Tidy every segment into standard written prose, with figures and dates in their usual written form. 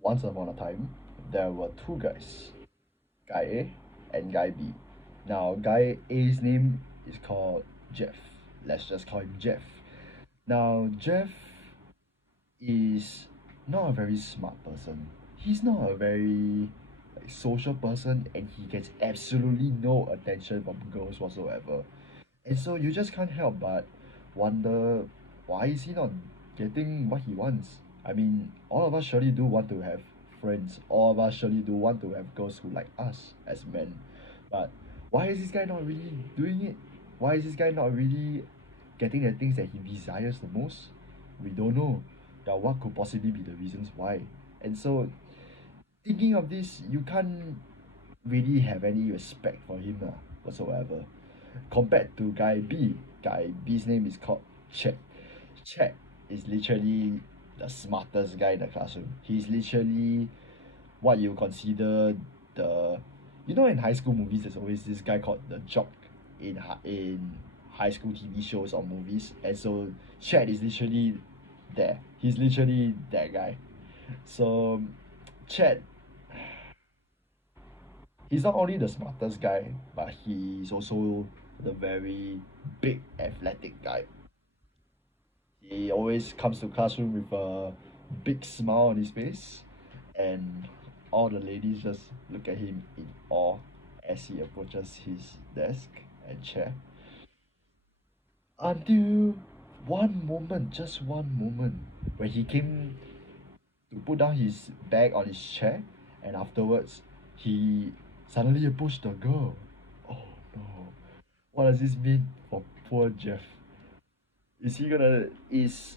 Once upon a time, there were two guys, Guy A and Guy B. Now, Guy A's name is called Jeff. Let's just call him Jeff. Now, Jeff is not a very smart person. He's not a very social person, and he gets absolutely no attention from girls whatsoever. And so you just can't help but wonder, why is he not getting what he wants? I mean, all of us surely do want to have friends. All of us surely do want to have girls who like us as men. But why is this guy not really doing it? Why is this guy not really getting the things that he desires the most? We don't know. Now, what could possibly be the reasons why? And so, thinking of this, you can't really have any respect for him whatsoever. Compared to Guy B, Guy B's name is called Chet. Chet is literally the smartest guy in the classroom. He's literally what you consider the, in high school movies, there's always this guy called the jock in high school TV shows or movies, and so Chet is literally there. He's literally that guy. So Chet, he's not only the smartest guy, but he's also the very big athletic guy. He always comes to classroom with a big smile on his face, and all the ladies just look at him in awe as he approaches his desk and chair. Until one moment, just one moment, when he came to put down his bag on his chair, and afterwards he suddenly approached the girl. Oh no. What does this mean for poor Jeff? Is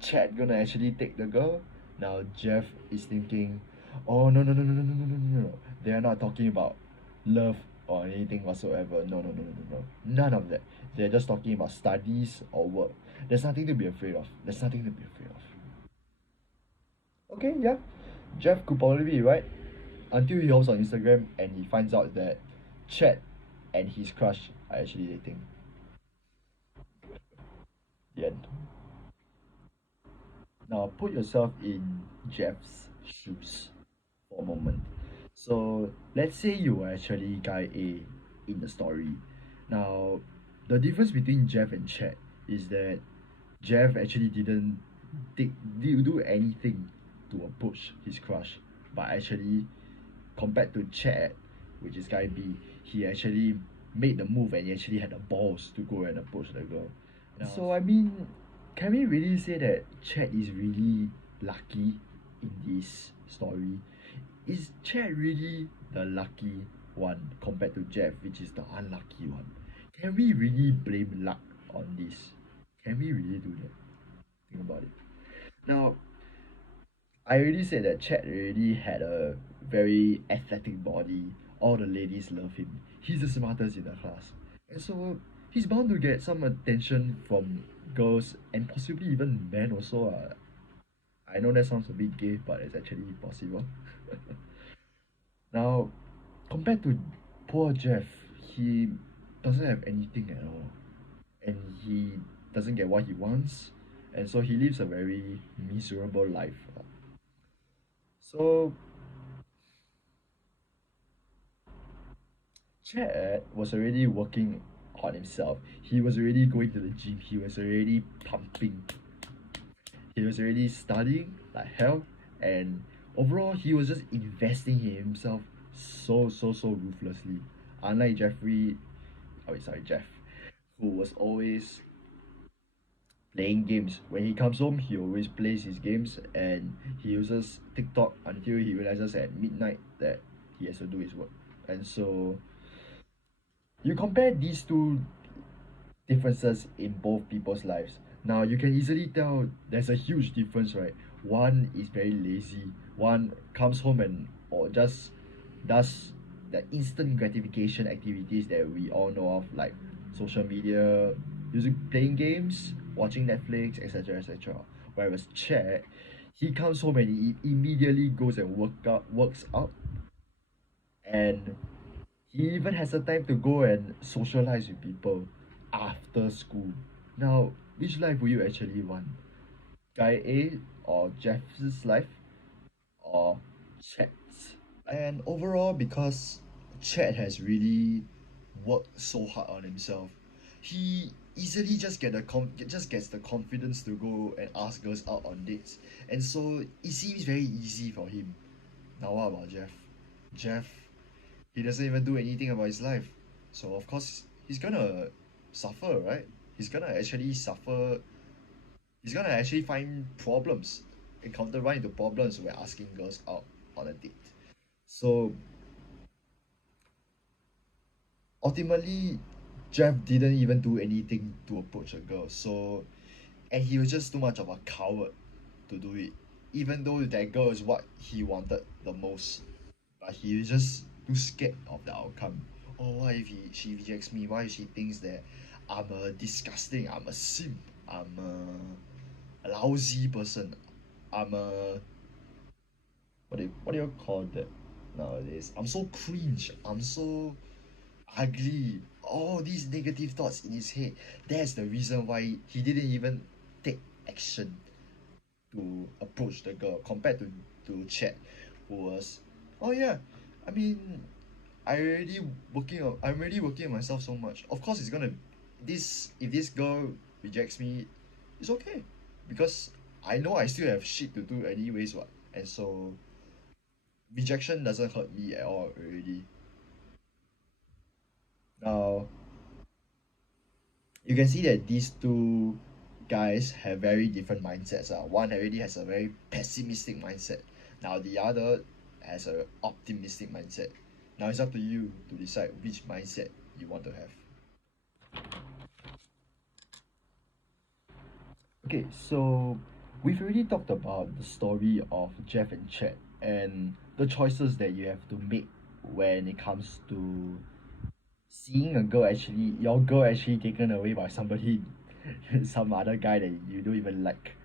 Chad gonna actually take the girl? Now Jeff is thinking, oh no no no no no no no no no no. They are not talking about love or anything whatsoever. No no no no no no. None of that. They're just talking about studies or work. There's nothing to be afraid of. There's nothing to be afraid of. Okay, yeah. Jeff could probably be right. Until he hops on Instagram and he finds out that Chad and his crush are actually dating. The end. Now put yourself in Jeff's shoes for a moment. So let's say you were actually guy A in the story. Now the difference between Jeff and Chad is that Jeff actually didn't do anything to approach his crush, but actually compared to Chad, which is guy B, he actually made the move and he actually had the balls to go and approach the girl. So I mean, can we really say that Chad is really lucky in this story? Is Chad really the lucky one compared to Jeff, which is the unlucky one? Can we really blame luck on this? Can we really do that? Think about it. Now, I already said that Chad already had a very athletic body. All the ladies love him. He's the smartest in the class. And so he's bound to get some attention from girls and possibly even men also. I know that sounds a bit gay, but it's actually possible. Now, compared to poor Jeff, he doesn't have anything at all. And he doesn't get what he wants. And so he lives a very miserable life. So Chad was already working on himself. He was already going to the gym. He was already pumping. He was already studying like hell. And overall, he was just investing in himself so ruthlessly. Unlike Jeff, who was always playing games. When he comes home, he always plays his games and he uses TikTok until he realizes at midnight that he has to do his work. And so you compare these two differences in both people's lives. Now you can easily tell there's a huge difference, right? One is very lazy. One comes home and or just does the instant gratification activities that we all know of, like social media, playing games, watching Netflix, etc. etc. Whereas Chad, he comes home and he immediately goes and works out, and he even has the time to go and socialize with people after school. Now, which life would you actually want? Guy A or Jeff's life? or Chet. And overall, because Chet has really worked so hard on himself, he easily just gets the confidence to go and ask girls out on dates, and so it seems very easy for him. Now what about Jeff? Jeff, he doesn't even do anything about his life, so of course he's gonna suffer, right? He's gonna actually suffer. He's gonna actually find problems, run into problems when asking girls out on a date. So ultimately, Jeff didn't even do anything to approach a girl. So, and he was just too much of a coward to do it, even though that girl is what he wanted the most. But he was just too scared of the outcome. Oh, what if she rejects me? What if she thinks that I'm a disgusting, I'm a simp, I'm a lousy person, I'm a what do you call that nowadays? I'm so cringe. I'm so ugly. All these negative thoughts in his head. That's the reason why he didn't even take action to approach the girl compared to Chad, who was, oh yeah, I mean, I'm already working on myself so much. Of course, it's gonna this if this girl rejects me, it's okay because I know I still have shit to do anyways, what, and so rejection doesn't hurt me at all already. Now you can see that these two guys have very different mindsets. One already has a very pessimistic mindset. Now the other has a optimistic mindset. Now it's up to you to decide which mindset you want to have. Okay, so we've already talked about the story of Jeff and Chad and the choices that you have to make when it comes to seeing your girl actually taken away by somebody, some other guy that you don't even like.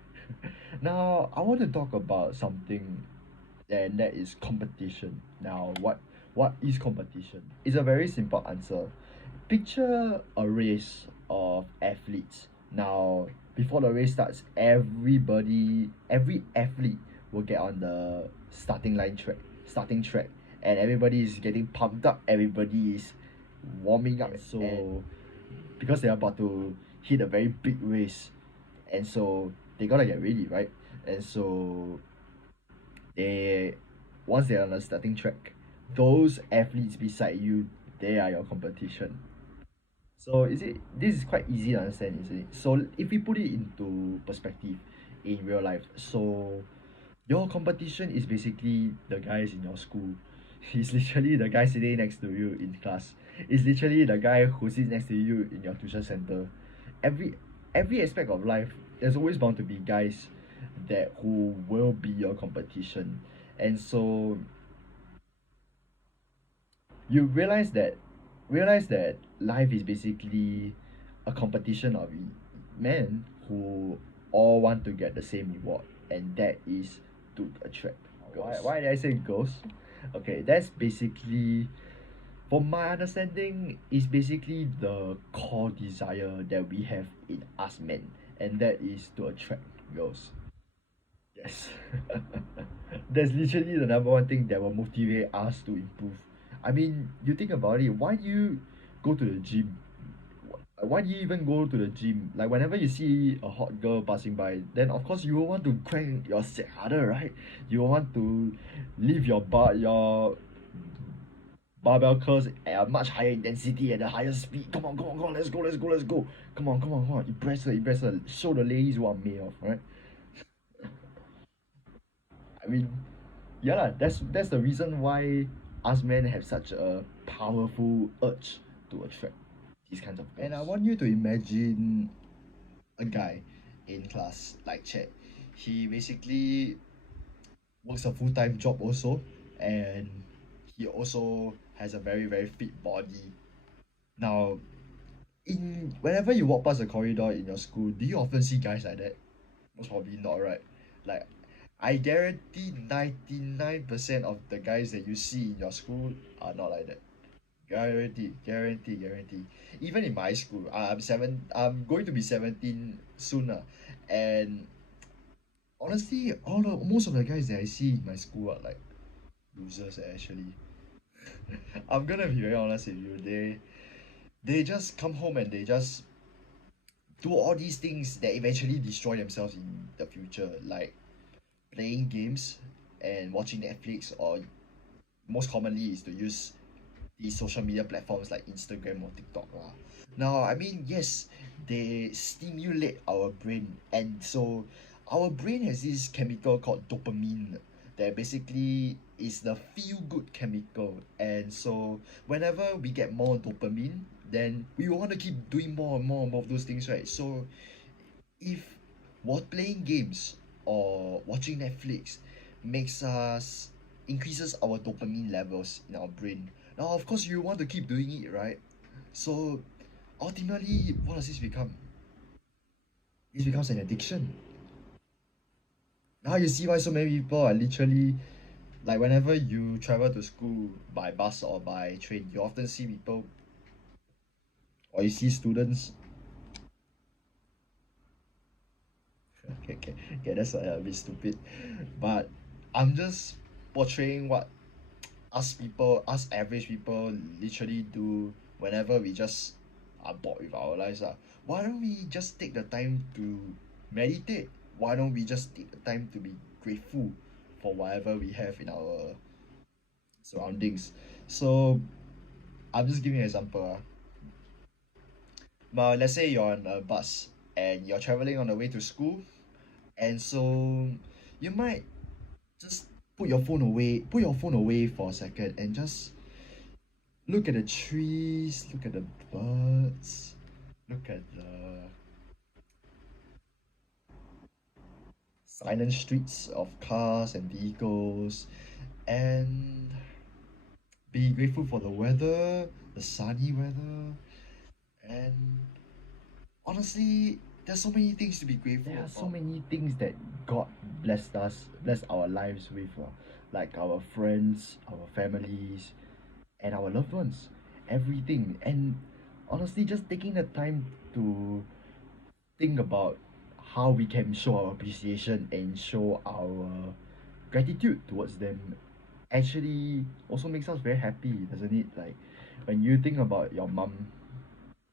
Now, I want to talk about something, and that is competition. Now, what is competition? It's a very simple answer. Picture a race of athletes. Now, before the race starts, every athlete will get on the starting track, and everybody is getting pumped up. Everybody is warming up. So, because they're about to hit a very big race, and so they gotta get ready, right? And so they once they're on the starting track, those athletes beside you, they are your competition. So this is quite easy to understand, isn't it? So if we put it into perspective in real life, so your competition is basically the guys in your school. He's literally the guy sitting next to you in class. It's literally the guy who sits next to you in your tuition center. Every every aspect of life, there's always bound to be guys that who will be your competition. And so you realize that life is basically a competition of men who all want to get the same reward, and that is to attract girls. Why did I say girls? Okay, that's basically, from my understanding, is basically the core desire that we have in us men, and that is to attract girls. Yes. That's literally the number one thing that will motivate us to improve. I mean, you think about it, why do you go to the gym? Why do you even go to the gym? Like whenever you see a hot girl passing by, then of course you will want to crank your set harder, right? You will want to leave your barbell curls at a much higher intensity at a higher speed. Come on, let's go. Come on, impress her, show the ladies what I'm made of, right? I mean, yeah lah, that's the reason why us men have such a powerful urge to attract these kinds of girls. And I want you to imagine a guy in class like Chad. He basically works a full-time job also, and he also has a very fit body. Now, in whenever you walk past a corridor in your school, do you often see guys like that? Most probably not, right? Like, I guarantee 99% of the guys that you see in your school are not like that. Guarantee. Even in my school, I'm going to be 17 soon, and honestly, most of the guys that I see in my school are like losers actually. I'm gonna be very honest with you. They just come home and they just do all these things that eventually destroy themselves in the future, like playing games and watching Netflix, or most commonly is to use these social media platforms like Instagram or TikTok lah. Now, I mean, yes, they stimulate our brain, and so our brain has this chemical called dopamine that basically is the feel good chemical. And so whenever we get more dopamine, then we want to keep doing more and more and more of those things, right? So if what playing games or watching Netflix makes us increases our dopamine levels in our brain. Now, of course, you want to keep doing it, right? So ultimately, what does this become? It becomes an addiction. Now you see why so many people are literally like whenever you travel to school by bus or by train, you often see people or you see students. Okay, that's a bit stupid, but I'm just portraying what us average people literally do whenever we just are bored with our lives. Why don't we just take the time to meditate? Why don't we just take the time to be grateful for whatever we have in our surroundings? So I'm just giving an example. But let's say you're on a bus and you're traveling on the way to school, and so you might just put your phone away for a second and just look at the trees, look at the birds, look at the silent streets of cars and vehicles, and be grateful for the weather, the sunny weather, and honestly, there's so many things to be grateful There are so many things that God blessed our lives with, like our friends, our families, and our loved ones. Everything. And honestly, just taking the time to think about how we can show our appreciation and show our gratitude towards them actually also makes us very happy, doesn't it? Like when you think about your mom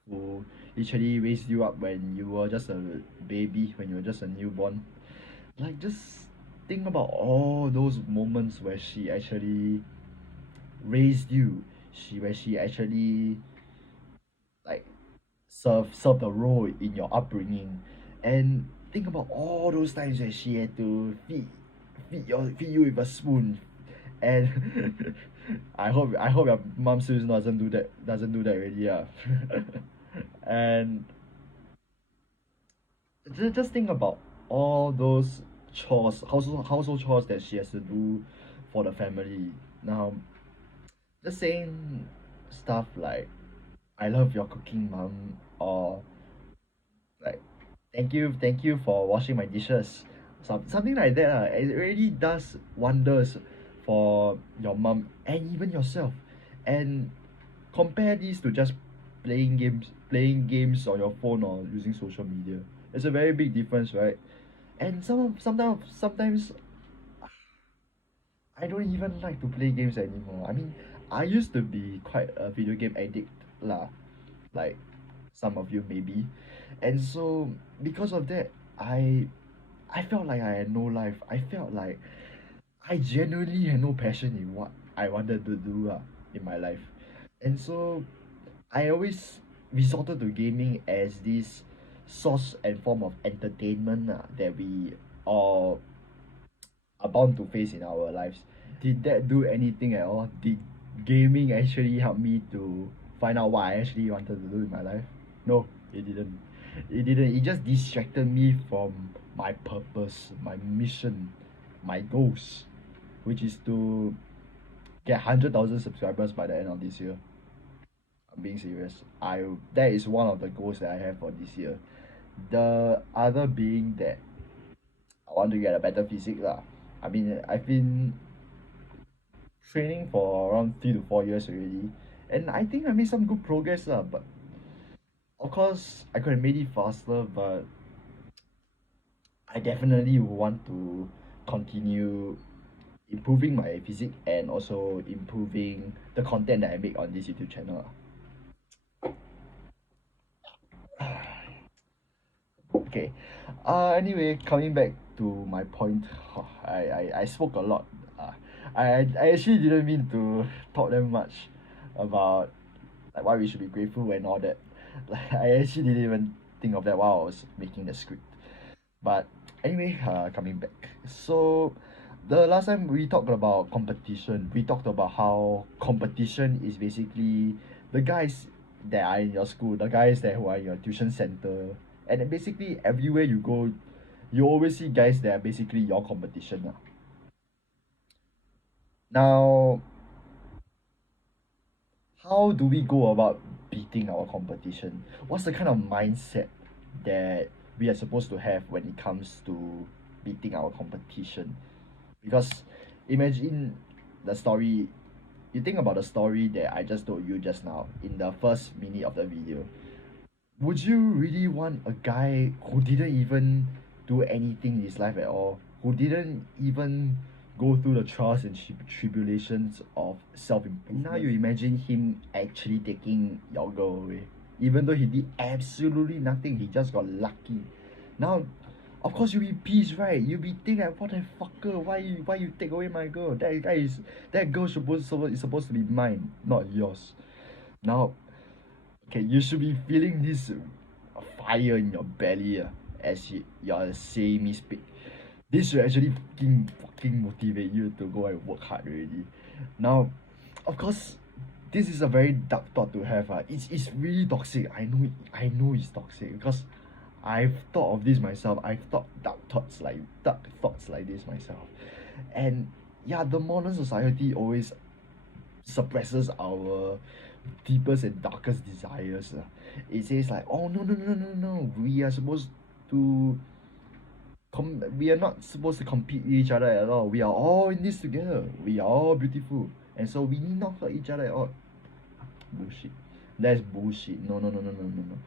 who literally raised you up when you were just a baby, when you were just a newborn, like just think about all those moments where she actually raised you, where she actually like serve the role in your upbringing, and think about all those times where she had to feed you with a spoon, and I hope your mom still doesn't do that already, and just think about all those household chores that she has to do for the family. Now, just saying stuff like "I love your cooking, mom," or like thank you for washing my dishes, something like that. It really does wonders for your mom and even yourself. And compare these to just playing games on your phone or using social media. It's a very big difference, right? And sometimes I don't even like to play games anymore. I mean, I used to be quite a video game addict lah, like some of you maybe. And so because of that, I felt like I had no life. I felt like I genuinely had no passion in what I wanted to do in my life. And so I always resorted to gaming as this source and form of entertainment that we all are bound to face in our lives. Did that do anything at all? Did gaming actually help me to find out what I actually wanted to do in my life? No, it didn't. It didn't. It just distracted me from my purpose, my mission, my goals, which is to get 100,000 subscribers by the end of this year. I'm being serious. That is one of the goals that I have for this year. The other being that I want to get a better physique lah. I mean, I've been training for around 3 to 4 years already, and I think I made some good progress lah. But of course, I could have made it faster, but I definitely want to continue improving my physique and also improving the content that I make on this YouTube channel. Okay. Anyway, coming back to my point, I spoke a lot. Uh, I actually didn't mean to talk that much about like why we should be grateful and all that. Like I actually didn't even think of that while I was making the script. But anyway, coming back. So the last time we talked about competition, we talked about how competition is basically the guys that are in your school, the guys that who are in your tuition center, and then basically everywhere you go, you always see guys that are basically your competition. Now, how do we go about beating our competition? What's the kind of mindset that we are supposed to have when it comes to beating our competition? Because imagine the story, you think about the story that I just told you just now in the first minute of the video. Would you really want a guy who didn't even do anything in his life at all, who didn't even go through the trials and tribulations of self-improvement? Now you imagine him actually taking your girl away, even though he did absolutely nothing, he just got lucky. Now, of course you'll be pissed, right? You'll be thinking like, what the fucker, why you take away my girl? That girl is supposed to be mine, not yours. Now, okay, you should be feeling this fire in your belly as you're saying me speak. This should actually fucking motivate you to go and work hard already. Now, of course, this is a very dark thought to have. It's really toxic. I know it's toxic because I've thought of this myself. I've thought dark thoughts like this myself. And yeah, the modern society always suppresses our deepest and darkest desires. It says like, oh no no no no no, we are supposed to we are not supposed to compete with each other at all. We are all in this together. We are all beautiful, and so we need not hurt each other at all. Bullshit. That's bullshit. No no no no no no no.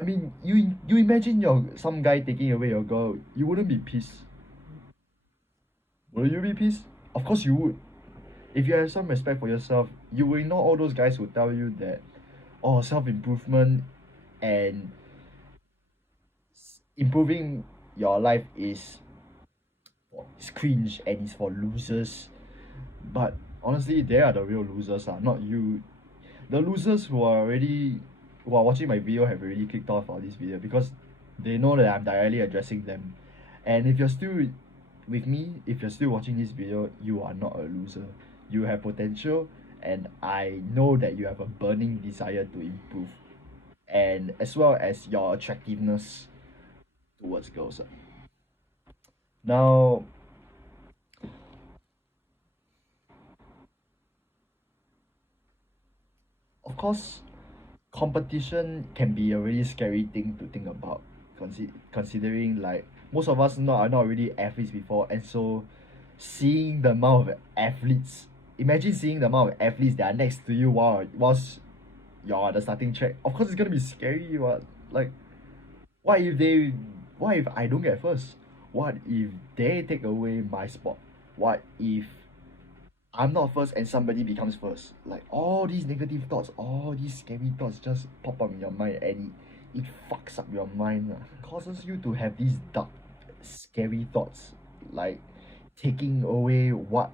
I mean, you imagine some guy taking away your girl, you wouldn't be pissed. Will you be pissed? Of course you would. If you have some respect for yourself, you will ignore all those guys who tell you that, oh, self-improvement and improving your life is cringe and it's for losers. But honestly, they are the real losers, not you. The losers who are watching my video have already clicked off on this video because they know that I'm directly addressing them. And if you're still with me, if you're still watching this video, you are not a loser. You have potential, and I know that you have a burning desire to improve, and as well as your attractiveness towards girls. Now, of course, competition can be a really scary thing to think about, considering like most of us are not really athletes before, and so seeing the amount of athletes, imagine seeing the amount of athletes that are next to you whilst you're at the starting track. Of course, it's gonna be scary. Like, what if they, what if I don't get first? What if they take away my spot? What if I'm not first and somebody becomes first? Like all these negative thoughts, all these scary thoughts just pop up in your mind, and it fucks up your mind. Causes you to have these dark, scary thoughts, like taking away what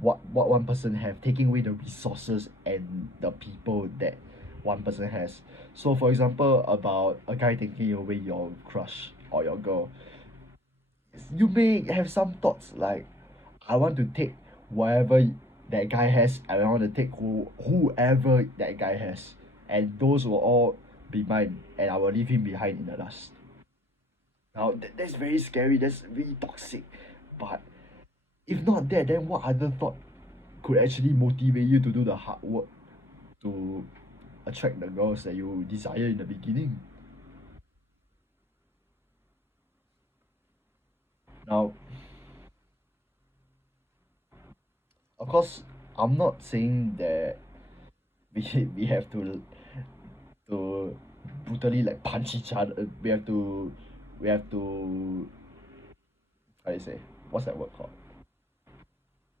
one person have, taking away the resources and the people that one person has. So for example, about a guy taking away your crush or your girl, you may have some thoughts like, I want to take whatever that guy has, I want to take whoever that guy has, and those will all be mine, and I will leave him behind in the dust. Now that's very scary, that's really toxic. But if not that, then what other thought could actually motivate you to do the hard work to attract the girls that you desire in the beginning? Now, of course, I'm not saying that we have to brutally like punch each other. We have to we have to, how do you say, what's that word called?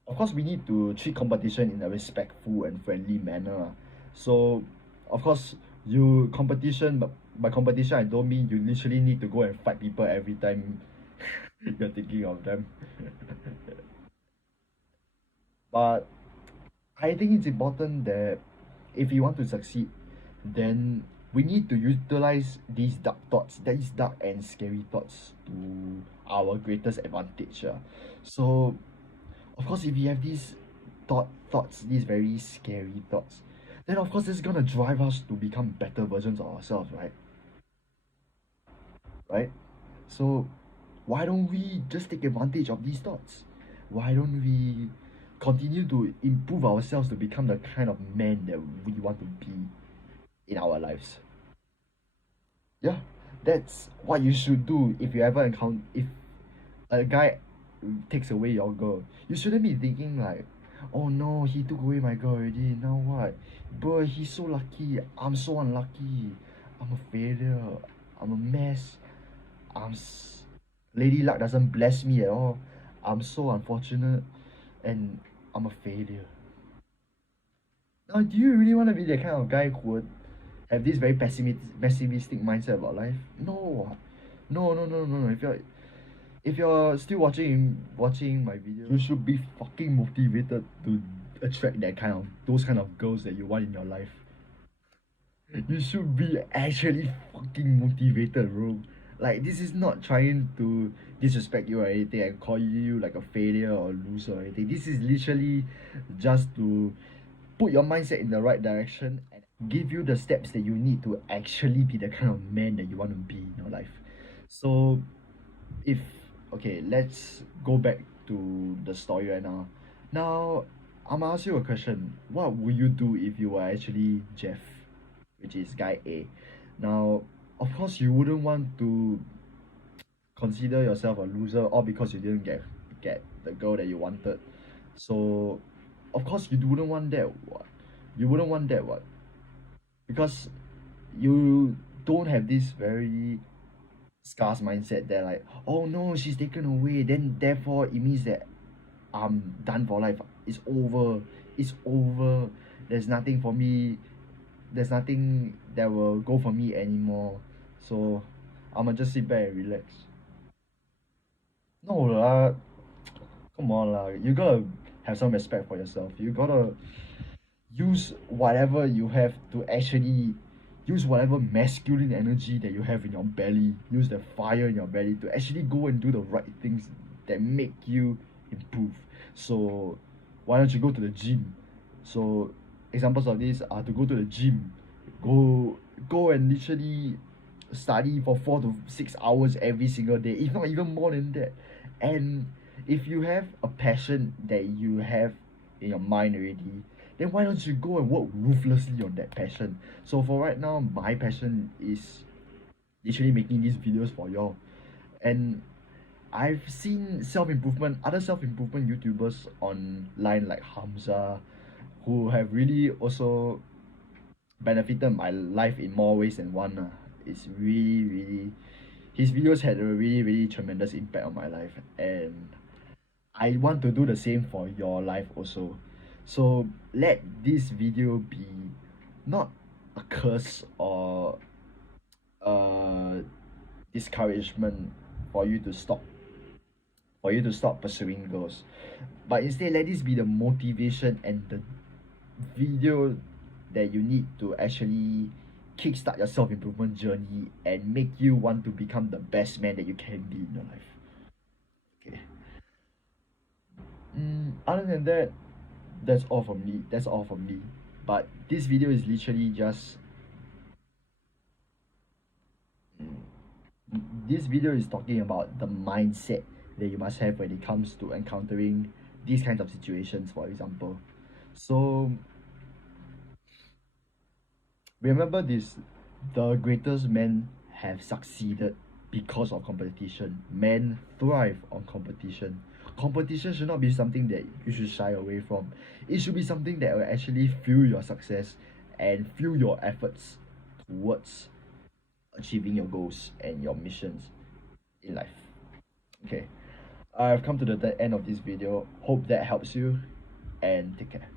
Of course, we need to treat competition in a respectful and friendly manner. So, of course, you competition, but by competition, I don't mean you literally need to go and fight people every time you're thinking of them. But I think it's important that if you want to succeed, then we need to utilize these dark thoughts, these dark and scary thoughts to our greatest advantage. So, of course, if you have these thoughts, these very scary thoughts, then of course it's gonna drive us to become better versions of ourselves, right? Right? So why don't we just take advantage of these thoughts? Why don't we continue to improve ourselves to become the kind of man that we want to be in our lives? Yeah, that's what you should do if you ever encounter if a guy takes away your girl. You shouldn't be thinking like, oh no, he took away my girl already. Now what? Bro, he's so lucky. I'm so unlucky. I'm a failure. I'm a mess. Lady Luck doesn't bless me at all. I'm so unfortunate, and I'm a failure. Now, do you really want to be the kind of guy who would have this very pessimistic mindset about life? No, no. If you're still watching my video, you should be fucking motivated to attract those kind of girls that you want in your life. You should be actually fucking motivated, bro. Like, this is not trying to disrespect you or anything and call you like a failure or loser or anything. This is literally just to put your mindset in the right direction and give you the steps that you need to actually be the kind of man that you want to be in your life. So, if okay, let's go back to the story right now. Now, I'm gonna ask you a question. What would you do if you were actually Jeff, which is guy A? Now, of course, you wouldn't want to consider yourself a loser all because you didn't get the girl that you wanted. So, of course, you wouldn't want that. What? You wouldn't want that. What? Because you don't have this very scarce mindset that like, oh no, she's taken away, then therefore it means that I'm done for life. It's over. It's over. There's nothing for me. There's nothing that will go for me anymore. So I'ma just sit back and relax. No lah. Come on lah. You gotta have some respect for yourself. You gotta use whatever you have to actually use whatever masculine energy that you have in your belly, use the fire in your belly to actually go and do the right things that make you improve. So why don't you go to the gym? So examples of this are to go to the gym, go and literally study for 4 to 6 hours every single day, if not even more than that. And if you have a passion that you have in your mind already, then why don't you go and work ruthlessly on that passion? So for right now, my passion is literally making these videos for y'all. And I've seen other self-improvement YouTubers online like Hamza, who have really also benefited my life in more ways than one. It's really, his videos had a really tremendous impact on my life, and I want to do the same for your life also. So let this video be not a curse or discouragement for you to stop pursuing goals, but instead let this be the motivation and the video that you need to actually kickstart your self-improvement journey and make you want to become the best man that you can be in your life. Okay. Other than that, that's all from me. But this video is literally just this video is talking about the mindset that you must have when it comes to encountering these kinds of situations, for example. So remember this: the greatest men have succeeded because of competition. Men thrive on competition. Competition should not be something that you should shy away from. It should be something that will actually fuel your success and fuel your efforts towards achieving your goals and your missions. in life. Okay, I've come to the end of this video. Hope that helps you, and take care.